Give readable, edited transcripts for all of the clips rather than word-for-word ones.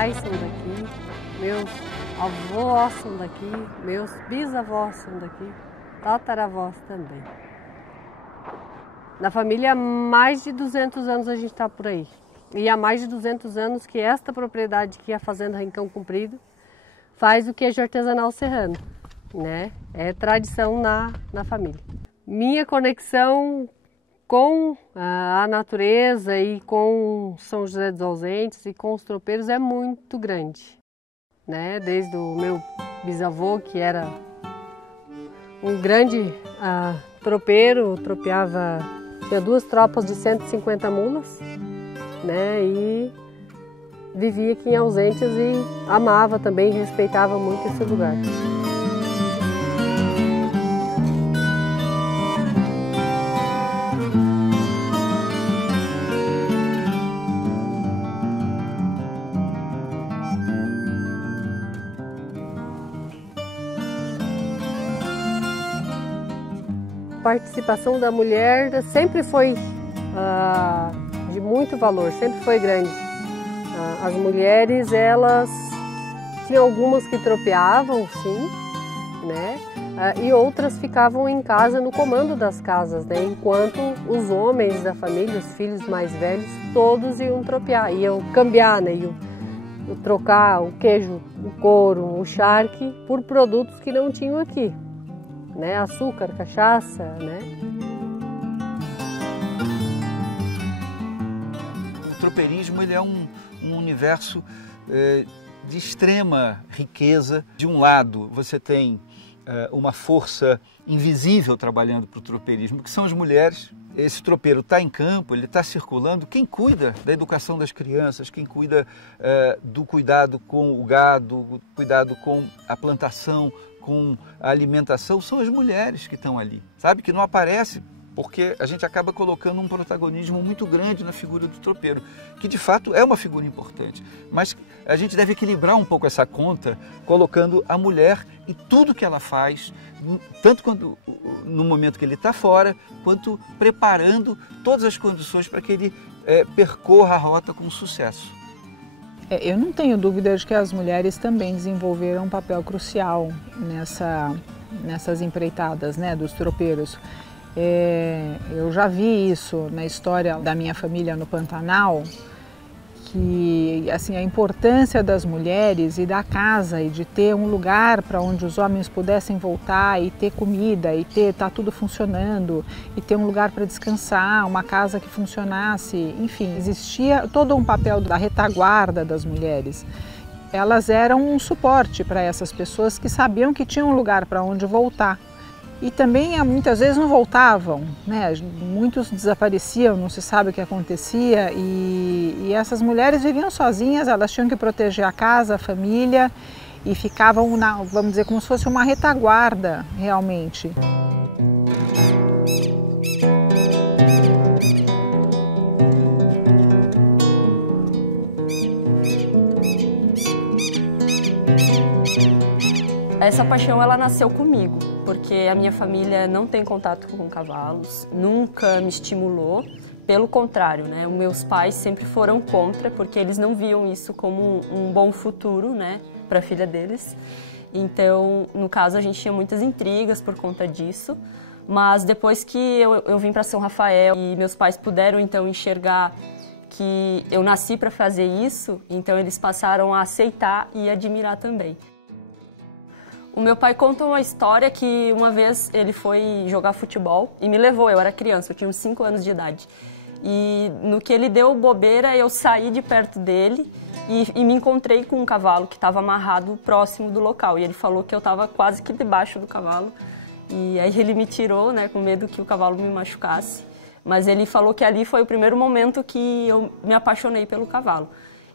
pais são daqui, meus avós são daqui, meus bisavós são daqui, tataravós também. Na família, há mais de 200 anos a gente está por aí. E há mais de 200 anos que esta propriedade, que é a Fazenda Rincão Comprido, faz o queijo artesanal serrano, né? É tradição na família. Minha conexão com a natureza e com São José dos Ausentes e com os tropeiros é muito grande, né? Desde o meu bisavô, que era um grande tropeiro, tropeava, tinha 2 tropas de 150 mulas, né? E vivia aqui em Ausentes e amava também, respeitava muito esse lugar. A participação da mulher sempre foi de muito valor, sempre foi grande. As mulheres, elas tinham algumas que tropeavam, sim, né? E outras ficavam em casa no comando das casas, né? Enquanto os homens da família, os filhos mais velhos, todos iam tropear, iam cambiar, né? Iam trocar o queijo, o couro, o charque por produtos que não tinham aqui, né? Açúcar, cachaça, né? O tropeirismo, ele é um universo de extrema riqueza. De um lado, você tem uma força invisível trabalhando para o tropeirismo, que são as mulheres. Esse tropeiro está em campo, ele está circulando. Quem cuida da educação das crianças, quem cuida do cuidado com o gado, cuidado com a plantação, com a alimentação, são as mulheres que estão ali, sabe? Que não aparece, porque a gente acaba colocando um protagonismo muito grande na figura do tropeiro, que de fato é uma figura importante, mas a gente deve equilibrar um pouco essa conta, colocando a mulher e tudo que ela faz, tanto quando, no momento que ele está fora, quanto preparando todas as condições para que ele percorra a rota com sucesso. Eu não tenho dúvida de que as mulheres também desenvolveram um papel crucial nessas empreitadas, né, dos tropeiros. Eu já vi isso na história da minha família no Pantanal, que assim, a importância das mulheres e da casa e de ter um lugar para onde os homens pudessem voltar e ter comida e tá tudo funcionando e ter um lugar para descansar, uma casa que funcionasse, enfim, existia todo um papel da retaguarda das mulheres. Elas eram um suporte para essas pessoas que sabiam que tinham um lugar para onde voltar. E também muitas vezes não voltavam, né? Muitos desapareciam, não se sabe o que acontecia e essas mulheres viviam sozinhas, elas tinham que proteger a casa, a família e ficavam, vamos dizer, como se fosse uma retaguarda realmente. Essa paixão, ela nasceu comigo, porque a minha família não tem contato com cavalos, nunca me estimulou. Pelo contrário, né? Os meus pais sempre foram contra, porque eles não viam isso como um bom futuro, né, para a filha deles. Então, no caso, a gente tinha muitas intrigas por conta disso. Mas depois que eu vim para São Rafael e meus pais puderam, então, enxergar que eu nasci para fazer isso, então eles passaram a aceitar e admirar também. O meu pai conta uma história que uma vez ele foi jogar futebol e me levou, eu era criança, eu tinha uns 5 anos de idade. E no que ele deu bobeira, eu saí de perto dele e me encontrei com um cavalo que estava amarrado próximo do local. E ele falou que eu estava quase que debaixo do cavalo. E aí ele me tirou, né, com medo que o cavalo me machucasse. Mas ele falou que ali foi o primeiro momento que eu me apaixonei pelo cavalo.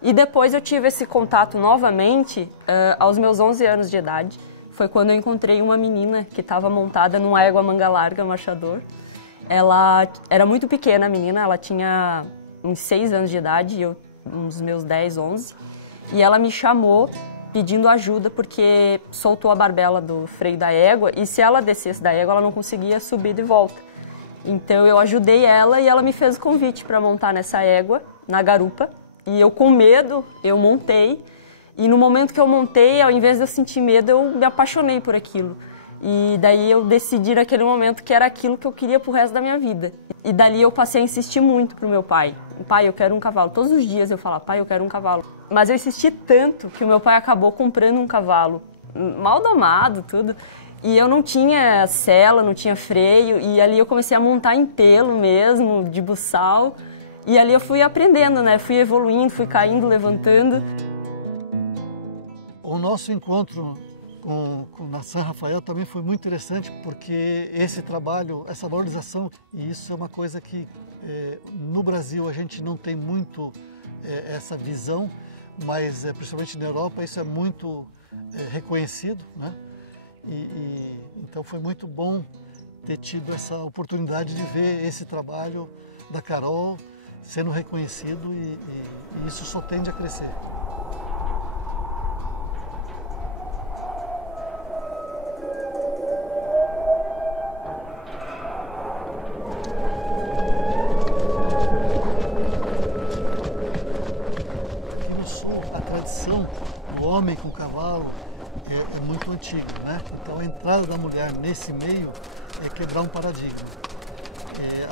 E depois eu tive esse contato novamente aos meus 11 anos de idade. Foi quando eu encontrei uma menina que estava montada numa égua manga larga, machador. Ela era muito pequena, a menina, ela tinha uns 6 anos de idade, eu uns meus 10, 11. E ela me chamou pedindo ajuda porque soltou a barbela do freio da égua e se ela descesse da égua, ela não conseguia subir de volta. Então eu ajudei ela e ela me fez o convite para montar nessa égua, na garupa, E eu, com medo, eu montei. E no momento que eu montei, ao invés de eu sentir medo, eu me apaixonei por aquilo. E daí eu decidi naquele momento que era aquilo que eu queria pro resto da minha vida. E dali eu passei a insistir muito pro meu pai. Pai, eu quero um cavalo. Todos os dias eu falava, pai, eu quero um cavalo. Mas eu insisti tanto que o meu pai acabou comprando um cavalo, mal domado, tudo. E eu não tinha sela, não tinha freio. E ali eu comecei a montar em pelo mesmo, de buçal. E ali eu fui aprendendo, né? Fui evoluindo, fui caindo, levantando. O nosso encontro na San Rafael também foi muito interessante, porque esse trabalho, essa valorização, e isso é uma coisa que no Brasil a gente não tem muito essa visão, mas principalmente na Europa isso é muito reconhecido, né? Então foi muito bom ter tido essa oportunidade de ver esse trabalho da Carol sendo reconhecido e isso só tende a crescer. O homem com cavalo é muito antiga, né? Então a entrada da mulher nesse meio é quebrar um paradigma.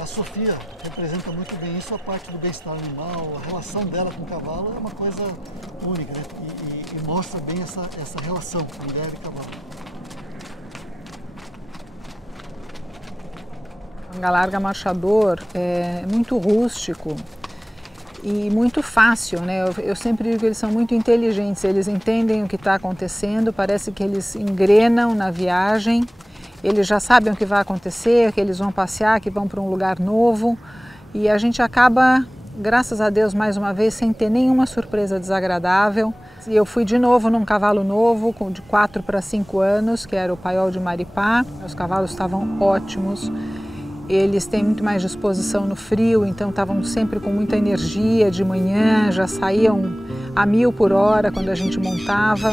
A Sofia representa muito bem isso, a parte do bem-estar animal, a relação dela com o cavalo é uma coisa única, né? E mostra bem essa relação mulher e cavalo. O manga larga marchador é muito rústico e muito fácil, né? Eu sempre digo que eles são muito inteligentes, eles entendem o que está acontecendo, parece que eles engrenam na viagem, eles já sabem o que vai acontecer, que eles vão passear, que vão para um lugar novo e a gente acaba, graças a Deus, mais uma vez, sem ter nenhuma surpresa desagradável. E eu fui de novo num cavalo novo, de 4 para 5 anos, que era o Paiol de Maripá, os cavalos estavam ótimos. Eles têm muito mais disposição no frio, então estavam sempre com muita energia de manhã, já saíam a 1000 por hora quando a gente montava.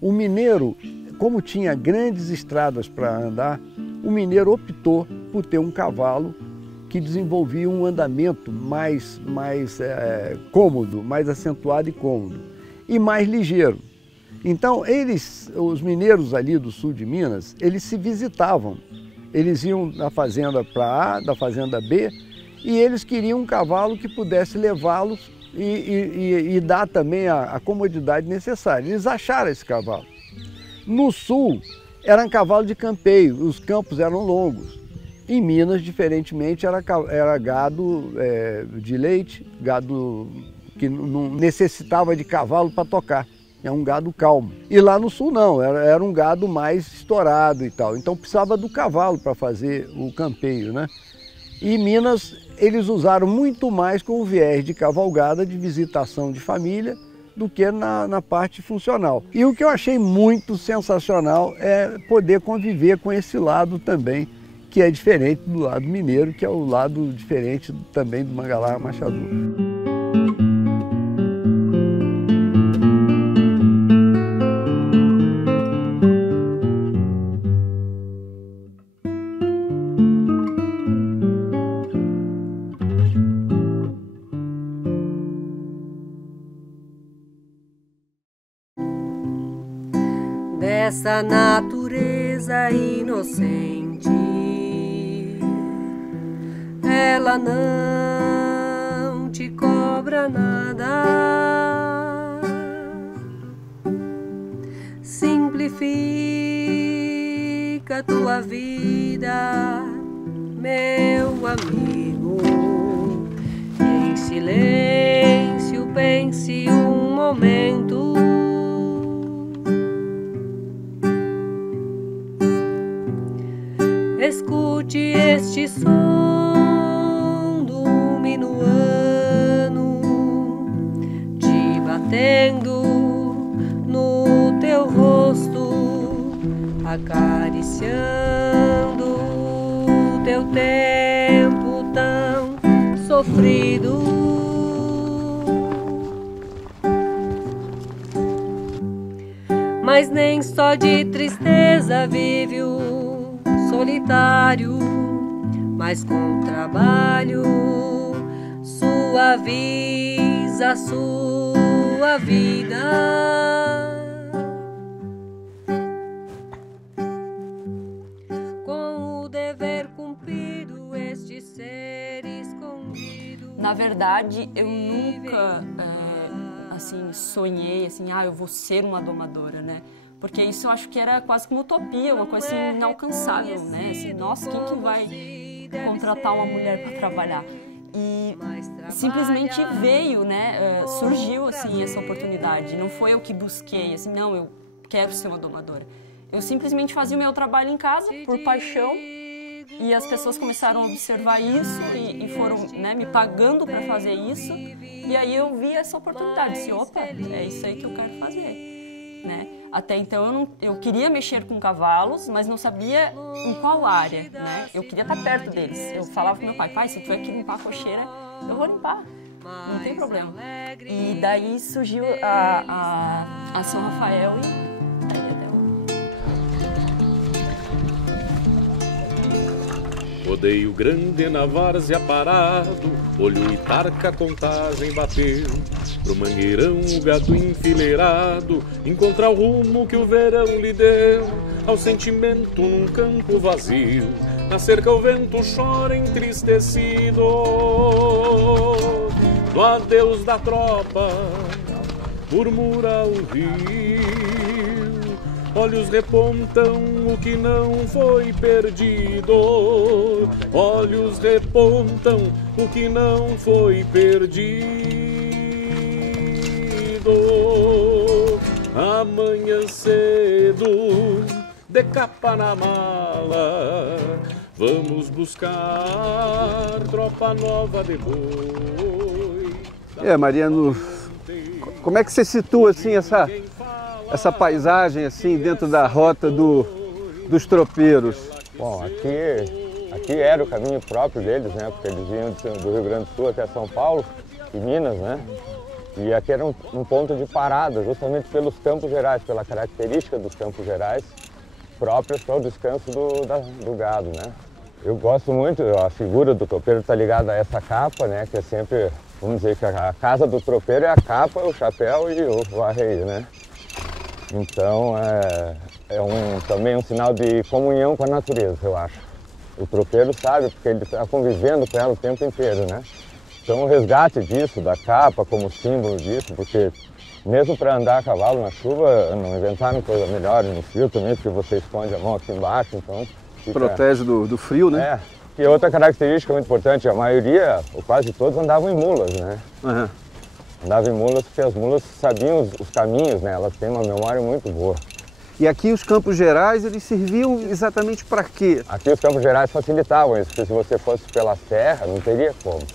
O mineiro, como tinha grandes estradas para andar, o mineiro optou por ter um cavalo que desenvolvia um andamento mais cômodo, mais acentuado e cômodo, e mais ligeiro. Então, os mineiros ali do sul de Minas, eles se visitavam. Eles iam da fazenda para A, da fazenda B, e eles queriam um cavalo que pudesse levá-los e dar também a comodidade necessária. Eles acharam esse cavalo. No sul, era um cavalo de campeio, os campos eram longos. Em Minas, diferentemente, era gado de leite, gado que não necessitava de cavalo para tocar. É um gado calmo. E lá no sul não, era um gado mais estourado e tal. Então precisava do cavalo para fazer o campeio, né? E em Minas eles usaram muito mais com o viés de cavalgada, de visitação de família, do que na parte funcional. E o que eu achei muito sensacional é poder conviver com esse lado também, que é diferente do lado mineiro, que é o lado diferente também do manga larga marchador. Dessa natureza inocente, ela não te cobra nada. Simplifica tua vida, meu amigo, e em silêncio pense um momento. Escute este som do minuano te batendo no teu rosto, acariciando teu tempo tão sofrido. Mas nem só de tristeza vive o solidão. solitário, mas com trabalho suaviza a sua vida. Com o dever cumprido, este ser escondido. Na verdade, eu nunca assim sonhei assim, eu vou ser uma domadora, né? Porque isso eu acho que era quase que uma utopia, uma coisa assim, inalcançável, né? Assim, nossa, quem que vai contratar uma mulher para trabalhar? E simplesmente veio, né? Surgiu assim essa oportunidade. Não foi eu que busquei, assim, não, eu quero ser uma domadora. Eu simplesmente fazia o meu trabalho em casa por paixão e as pessoas começaram a observar isso e foram, né, me pagando para fazer isso. E aí eu vi essa oportunidade, disse, opa, é isso aí que eu quero fazer, né? Até então eu queria mexer com cavalos, mas não sabia em qual área, né? Eu queria estar perto deles. Eu falava pro meu pai, pai, se tu tiver que limpar a cocheira, eu vou limpar, não tem problema. E daí surgiu a São Rafael e daí até hoje. Rodeio grande na várzea parado, olho e tarca contagem bateu. Pro mangueirão o gado enfileirado, encontrar o rumo que o verão lhe deu. Ao sentimento num campo vazio, na cerca o vento chora entristecido. No adeus da tropa, murmura o rio, olhos repontam o que não foi perdido. Olhos repontam o que não foi perdido. Amanhã cedo, de capa na mala, vamos buscar tropa nova de boi. Mariano, como é que você situa assim essa paisagem assim dentro da rota dos tropeiros? Bom, aqui era o caminho próprio deles, né? Porque eles vinham do Rio Grande do Sul até São Paulo e Minas, né? E aqui era um ponto de parada, justamente pelos Campos Gerais, pela característica dos Campos Gerais próprias para o descanso do gado, né? Eu gosto muito, a figura do tropeiro está ligada a essa capa, né? Que é sempre, vamos dizer que a casa do tropeiro é a capa, o chapéu e o arreio, né? Então também um sinal de comunhão com a natureza, eu acho. O tropeiro sabe, porque ele está convivendo com ela o tempo inteiro, né? Então o resgate disso, da capa como símbolo disso, porque mesmo para andar a cavalo na chuva, não inventaram coisa melhor no frio também, porque você esconde a mão aqui embaixo, então... Protege do frio, né? E outra característica muito importante, a maioria, ou quase todos, andavam em mulas, né? Uhum. Andavam em mulas porque as mulas sabiam os caminhos, né? Elas têm uma memória muito boa. E aqui os Campos Gerais, eles serviam exatamente para quê? Aqui os Campos Gerais facilitavam isso, porque se você fosse pela serra, não teria como.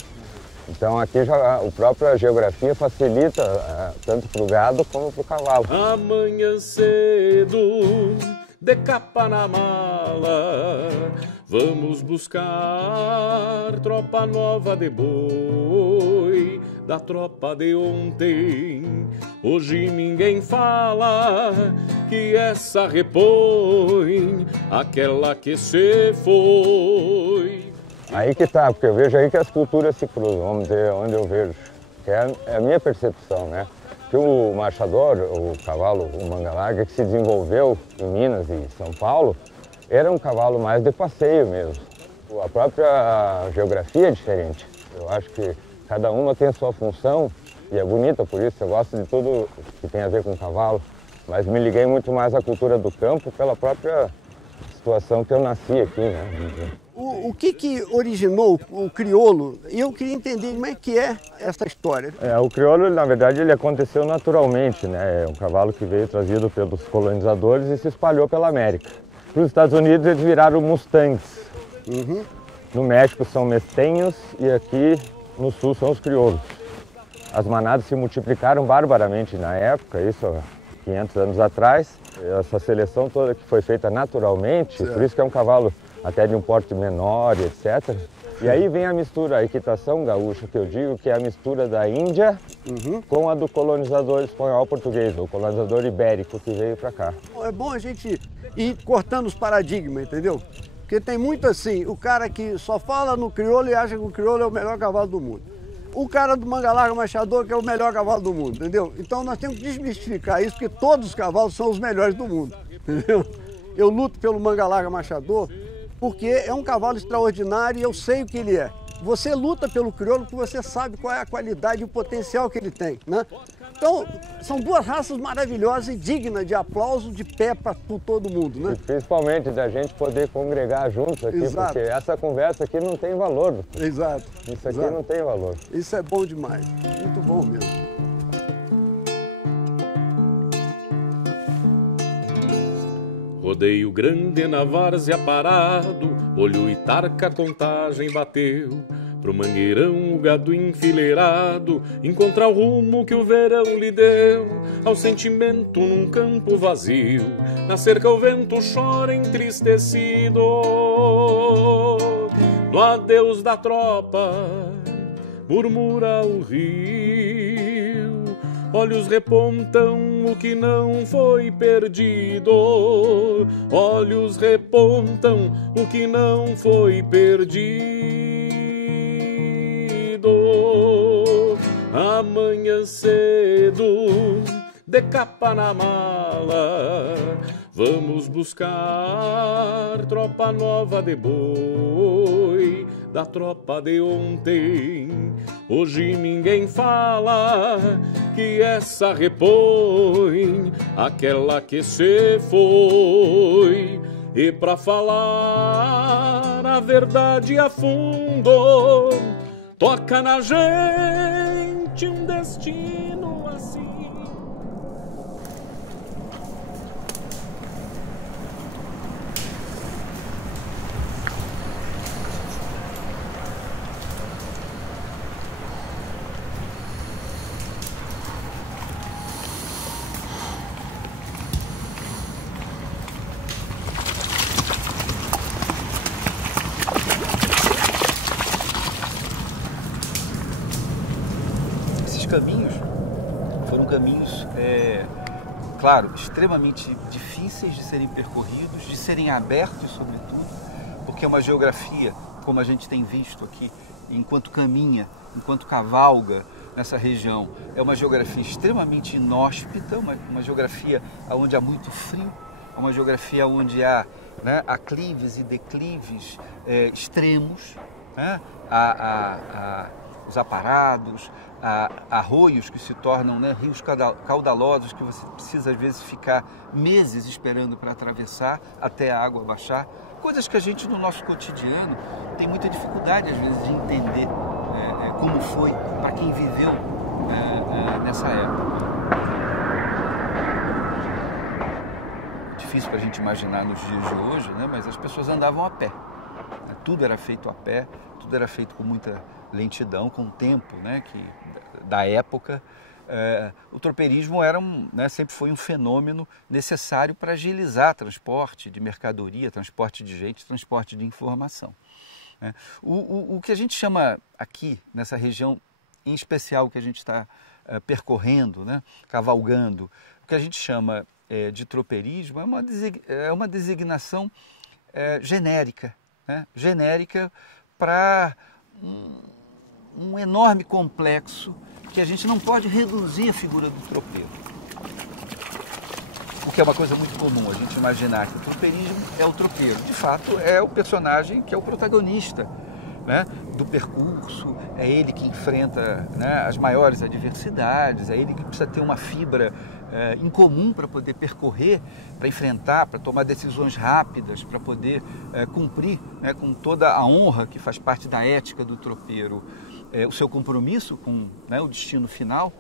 Então aqui já a própria geografia facilita tanto para o gado como para o cavalo. Amanhã cedo, de capa na mala, vamos buscar tropa nova de boi. Da tropa de ontem, hoje ninguém fala que essa repõe aquela que se foi. Aí que tá, porque eu vejo aí que as culturas se cruzam, vamos dizer, onde eu vejo. Que é a minha percepção, né? Que o marchador, o cavalo, o manga larga, que se desenvolveu em Minas e São Paulo, era um cavalo mais de passeio mesmo. A própria geografia é diferente. Eu acho que cada uma tem a sua função e é bonita por isso. Eu gosto de tudo que tem a ver com cavalo, mas me liguei muito mais à cultura do campo pela própria situação que eu nasci aqui, né? O que originou o crioulo? Eu queria entender como é que é essa história. O crioulo, na verdade, ele aconteceu naturalmente, né? É um cavalo que veio trazido pelos colonizadores e se espalhou pela América. Para os Estados Unidos, eles viraram mustangs. Uhum. No México são mestenhos e aqui no sul são os crioulos. As manadas se multiplicaram barbaramente na época, isso há 500 anos atrás. Essa seleção toda que foi feita naturalmente, certo. Por isso que é um cavalo até de um porte menor, etc. E aí vem a mistura, a equitação gaúcha, que eu digo que é a mistura da Índia com a do colonizador espanhol português, o colonizador ibérico que veio para cá. É bom a gente ir cortando os paradigmas, entendeu? Porque tem muito assim, o cara que só fala no crioulo e acha que o crioulo é o melhor cavalo do mundo. O cara do manga larga machador que é o melhor cavalo do mundo, entendeu? Então nós temos que desmistificar isso, porque todos os cavalos são os melhores do mundo, entendeu? Eu luto pelo manga larga machador porque é um cavalo extraordinário e eu sei o que ele é. Você luta pelo crioulo porque você sabe qual é a qualidade e o potencial que ele tem, né? Então, são duas raças maravilhosas e dignas de aplauso de pé para todo mundo, né? E principalmente da gente poder congregar juntos aqui, Exato. porque essa conversa aqui não tem valor. Exato. Isso aqui Exato. não tem valor. Isso é bom demais, muito bom mesmo. Rodeio grande na várzea parado, olho e tarca, contagem bateu. Pro mangueirão o gado enfileirado encontrar o rumo que o verão lhe deu. Ao sentimento num campo vazio, na cerca o vento chora entristecido. No adeus da tropa murmura o rio, olhos repontam o que não foi perdido. Olhos repontam o que não foi perdido. Amanhã cedo, de capa na mala, vamos buscar tropa nova de boi. Da tropa de ontem, hoje ninguém fala, que essa repõe aquela que se foi. E pra falar a verdade a fundo, toca na gente um destino assim. Caminhos foram caminhos, claro, extremamente difíceis de serem percorridos, de serem abertos, sobretudo, porque é uma geografia, como a gente tem visto aqui, enquanto caminha, enquanto cavalga nessa região, é uma geografia extremamente inóspita, uma geografia onde há muito frio, uma geografia onde há, né, aclives e declives extremos, né, os aparados, arroios que se tornam, né, rios caudalosos que você precisa às vezes ficar meses esperando para atravessar até a água baixar. Coisas que a gente no nosso cotidiano tem muita dificuldade às vezes de entender como foi para quem viveu nessa época. Difícil para a gente imaginar nos dias de hoje, né, mas as pessoas andavam a pé. Tudo era feito a pé, tudo era feito com muita lentidão, com o tempo, né, da época. O tropeirismo era sempre foi um fenômeno necessário para agilizar transporte de mercadoria, transporte de gente, transporte de informação. Né? O que a gente chama aqui, nessa região em especial que a gente está percorrendo, né, cavalgando, o que a gente chama de tropeirismo é uma designação genérica, né? Genérica para um enorme complexo que a gente não pode reduzir a figura do tropeiro. O que é uma coisa muito comum, a gente imaginar que o tropeirismo é o tropeiro. De fato, é o personagem que é o protagonista, né, do percurso, é ele que enfrenta, né, as maiores adversidades, é ele que precisa ter uma fibra incomum para poder percorrer, para enfrentar, para tomar decisões rápidas, para poder cumprir, né, com toda a honra que faz parte da ética do tropeiro, o seu compromisso com, né, o destino final.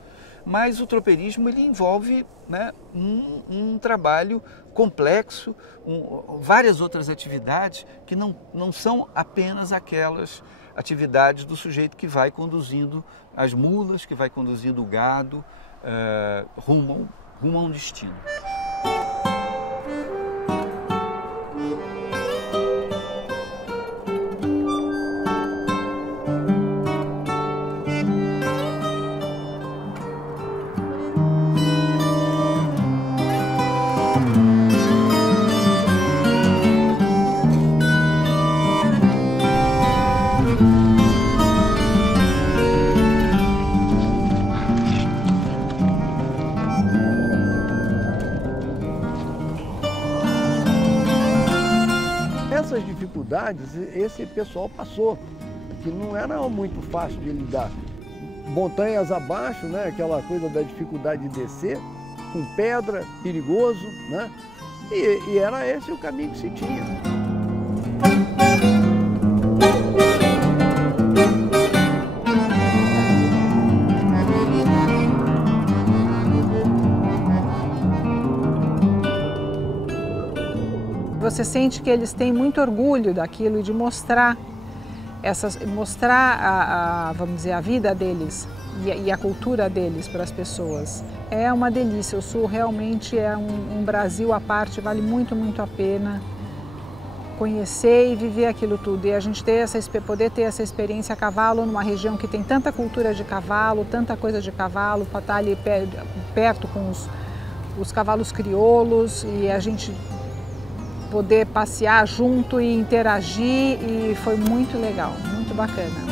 Mas o tropeirismo ele envolve, né, um trabalho complexo, várias outras atividades que não são apenas aquelas atividades do sujeito que vai conduzindo as mulas, que vai conduzindo o gado rumo a um destino. essas dificuldades esse pessoal passou, que não era muito fácil de lidar. Montanhas abaixo, né, aquela coisa da dificuldade de descer, com pedra, perigoso, né? E era esse o caminho que se tinha. Você sente que eles têm muito orgulho daquilo e de mostrar vamos dizer, a vida deles e a cultura deles para as pessoas. É uma delícia, o Sul realmente é um Brasil à parte, vale muito, muito a pena conhecer e viver aquilo tudo. E a gente poder ter essa experiência a cavalo numa região que tem tanta cultura de cavalo, tanta coisa de cavalo, para estar ali perto com os cavalos crioulos e a gente poder passear junto e interagir, e foi muito legal, muito bacana.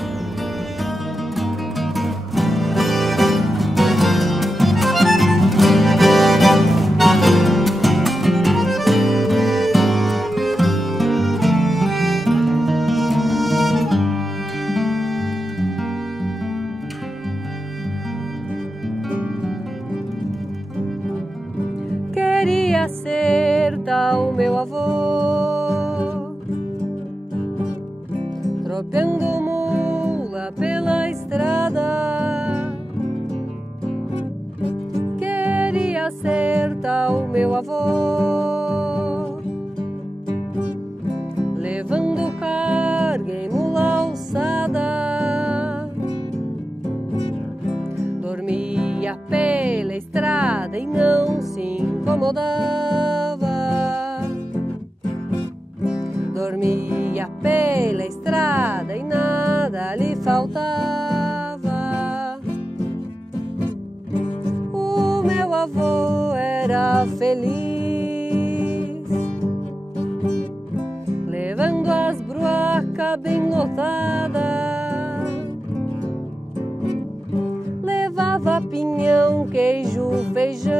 Queria ser tal meu avô, tropeando mula pela estrada. Queria ser tal meu avô, levando carga em mula alçada. Dormia pela estrada e não se incomodava. Dormia pela estrada e nada lhe faltava. O meu avô era feliz, levando as bruacas bem lotadas. Levava pinhão, queijo, feijão,